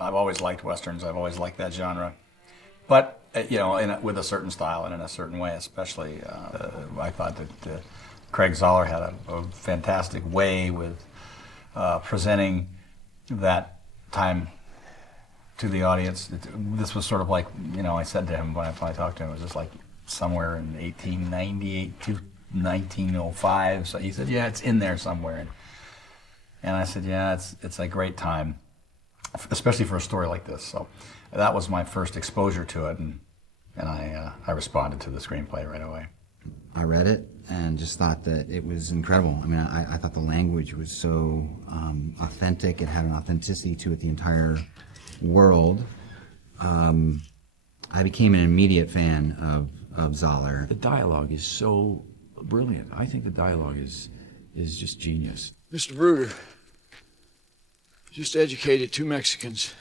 I've always liked westerns. I've always liked that genre, but with a certain style and in a certain way. Especially, I thought that Craig Zahler had a fantastic way with presenting that time to the audience. This was sort of like, I said to him when I talked to him, it was just like somewhere in 1898 to 1905. So he said, yeah, it's in there somewhere. And I said, yeah, it's a great time, especially for a story like this. So that was my first exposure to it, and I responded to the screenplay right away. I read it and just thought that it was incredible. I mean, I thought the language was so authentic. It had an authenticity to it, the entire world. I became an immediate fan of Zahler. The dialogue is so brilliant. I think the dialogue is just genius. Mr. Bruder just educated 2 Mexicans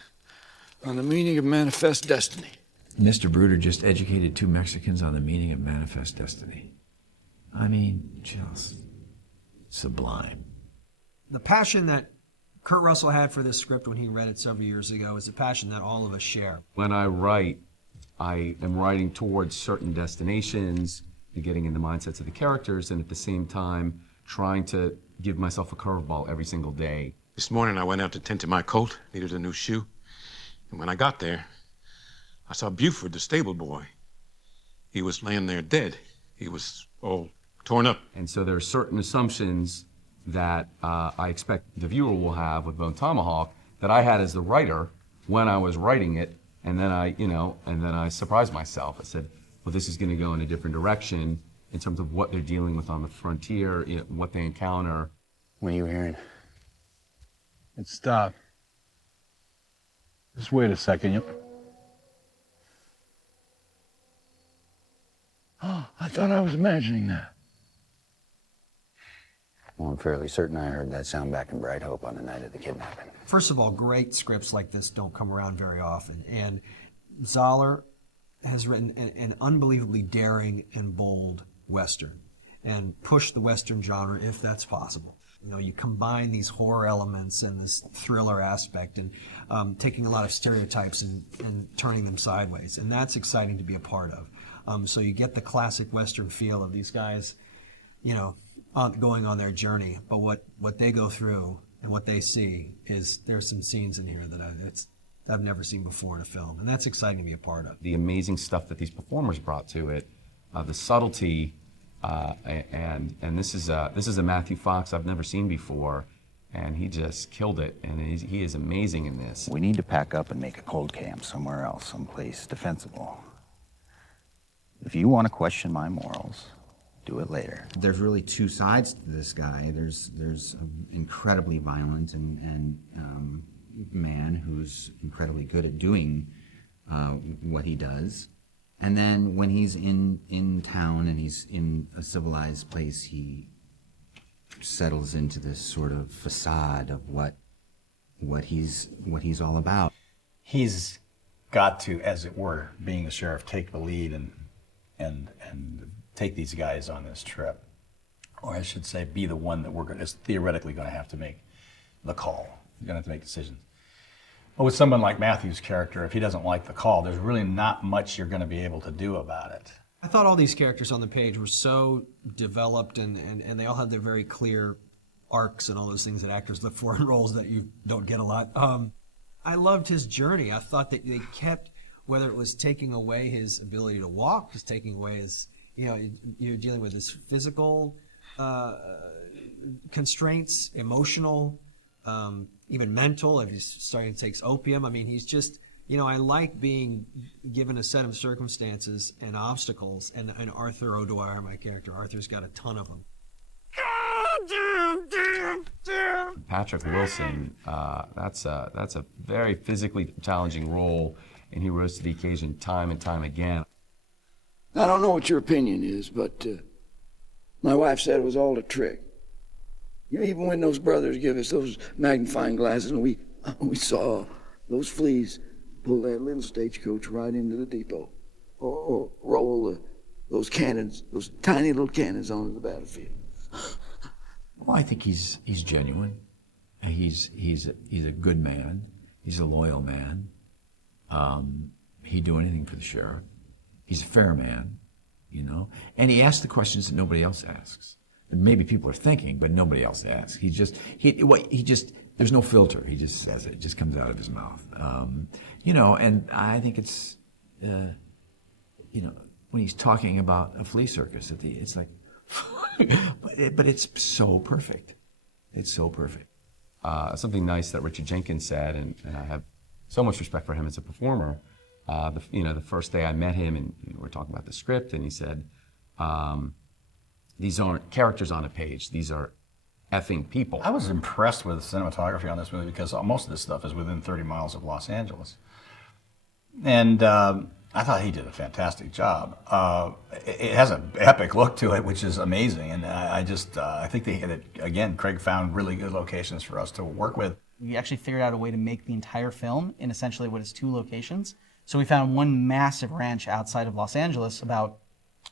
on the meaning of manifest destiny. Mr. Bruder just educated 2 Mexicans on the meaning of manifest destiny. I mean, just sublime. The passion that Kurt Russell had for this script when he read it several years ago is a passion that all of us share. When I write, I am writing towards certain destinations and getting in the mindsets of the characters, and at the same time trying to give myself a curveball every single day. This morning I went out to tend to my colt, needed a new shoe. And when I got there, I saw Buford, the stable boy. He was laying there dead. He was all torn up. And so there are certain assumptions that I expect the viewer will have with Bone Tomahawk that I had as the writer when I was writing it, and then I surprised myself. I said, well, this is going to go in a different direction in terms of what they're dealing with on the frontier, what they encounter. What are you hearing? It stopped. Just wait a second. Oh, I thought I was imagining that. Well, I'm fairly certain I heard that sound back in Bright Hope on the night of the kidnapping. First of all, great scripts like this don't come around very often. And Zahler has written an unbelievably daring and bold Western and pushed the Western genre if that's possible. You combine these horror elements and this thriller aspect and taking a lot of stereotypes and turning them sideways. And that's exciting to be a part of. So you get the classic Western feel of these guys, going on their journey. But what they go through and what they see is there's some scenes in here that I've never seen before in a film. And that's exciting to be a part of. The amazing stuff that these performers brought to it, the subtlety, and this is a Matthew Fox I've never seen before, and he just killed it, and he is amazing in this. We need to pack up and make a cold camp somewhere else, someplace defensible. If you want to question my morals, do it later. There's really 2 sides to this guy. There's an incredibly violent and man who's incredibly good at doing what he does. And then when he's in town and he's in a civilized place, he settles into this sort of facade of what he's all about. He's got to, as it were, being the sheriff, take the lead and take these guys on this trip, or I should say, be the one that is theoretically going to have to make the call. You're going to have to make decisions. But with someone like Matthew's character, if he doesn't like the call, there's really not much you're going to be able to do about it. I thought all these characters on the page were so developed and they all had their very clear arcs and all those things that actors look for in roles that you don't get a lot. I loved his journey. I thought that they kept, whether it was taking away his ability to walk, just taking away his, you're dealing with his physical constraints, emotional, even mental, if he's starting to take opium. I mean, he's just, I like being given a set of circumstances and obstacles, and Arthur O'Dwyer, my character, Arthur's got a ton of them. Patrick Wilson, that's a very physically challenging role, and he rose to the occasion time and time again. I don't know what your opinion is, but my wife said it was all a trick. Even when those brothers give us those magnifying glasses and we saw those fleas pull that little stagecoach right into the depot or roll those cannons, those tiny little cannons onto the battlefield. Well, I think he's genuine. He's a good man. He's a loyal man. He'd do anything for the sheriff. He's a fair man, you know. And he asks the questions that nobody else asks. And maybe people are thinking, but nobody else asks. He just, there's no filter. He just says it. It just comes out of his mouth. You know, and I think it's, you know, when he's talking about a flea circus, it's like, but it's so perfect. It's so perfect. Something nice that Richard Jenkins said, and I have so much respect for him as a performer. The first day I met him, and we were talking about the script, and he said, "These aren't characters on a page; these are effing people." I was impressed with the cinematography on this movie because most of this stuff is within 30 miles of Los Angeles, and I thought he did a fantastic job. It has an epic look to it, which is amazing, and I think that again, Craig found really good locations for us to work with. We actually figured out a way to make the entire film in essentially what is 2 locations. So we found one massive ranch outside of Los Angeles, about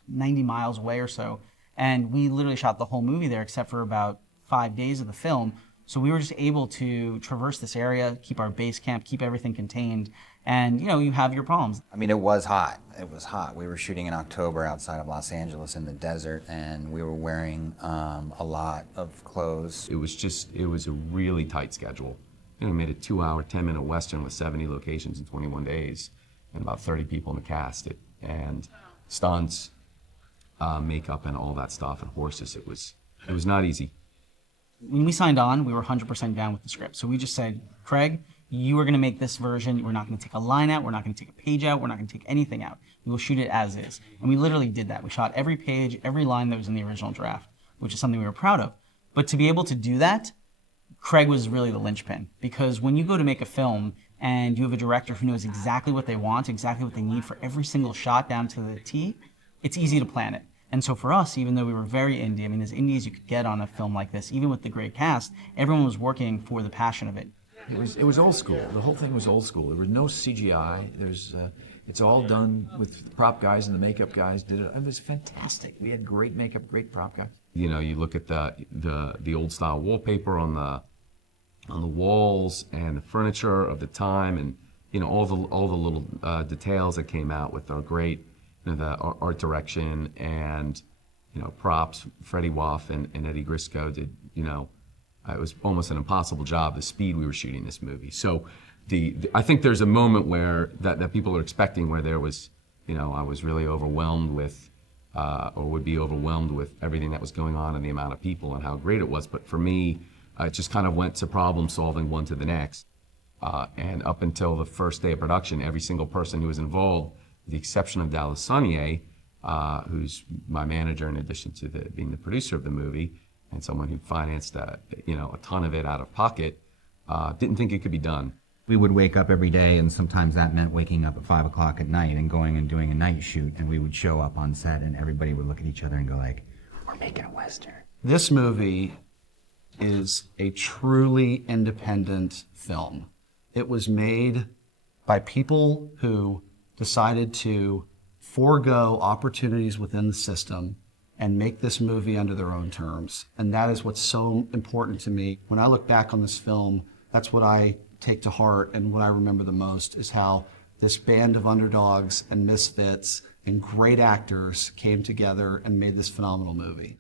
90 miles away or so, and we literally shot the whole movie there except for about 5 days of the film. So we were just able to traverse this area, keep our base camp, keep everything contained, and you know, you have your problems. I mean, it was hot. It was hot. We were shooting in October outside of Los Angeles in the desert, and we were wearing a lot of clothes. It was a really tight schedule. You know, we made a 2-hour, 10-minute Western with 70 locations in 21 days and about 30 people in the cast. And stunts, makeup and all that stuff, and horses. It was not easy. When we signed on, we were 100% down with the script. So we just said, Craig, you are going to make this version. We're not going to take a line out. We're not going to take a page out. We're not going to take anything out. We will shoot it as is. And we literally did that. We shot every page, every line that was in the original draft, which is something we were proud of. But to be able to do that, Craig was really the linchpin. Because when you go to make a film and you have a director who knows exactly what they want, exactly what they need for every single shot down to the T, it's easy to plan it. And so for us, even though we were very indie, I mean, as indie as you could get on a film like this, even with the great cast, everyone was working for the passion of it. It was old school. The whole thing was old school. There was no CGI. It's all done with the prop guys and the makeup guys did it. It was fantastic. We had great makeup, great prop guys. You know, you look at the old style wallpaper on the walls and the furniture of the time, and you know all the little details that came out with our great, you know, the art direction and you know props. Freddie Woff and Eddie Grisco did, you know. It was almost an impossible job, the speed we were shooting this movie. So I think there's a moment where that people are expecting where there was, you know, I was really overwhelmed with, or would be overwhelmed with everything that was going on and the amount of people and how great it was. But for me, it just kind of went to problem solving one to the next. And up until the first day of production, every single person who was involved, with the exception of Dallas Sonnier, who's my manager in addition to being the producer of the movie, and someone who financed a ton of it out of pocket, didn't think it could be done. We would wake up every day, and sometimes that meant waking up at 5 o'clock at night and going and doing a night shoot, and we would show up on set, and everybody would look at each other and go like, we're making a Western. This movie is a truly independent film. It was made by people who decided to forego opportunities within the system and make this movie under their own terms. And that is what's so important to me. When I look back on this film, that's what I take to heart, and what I remember the most is how this band of underdogs and misfits and great actors came together and made this phenomenal movie.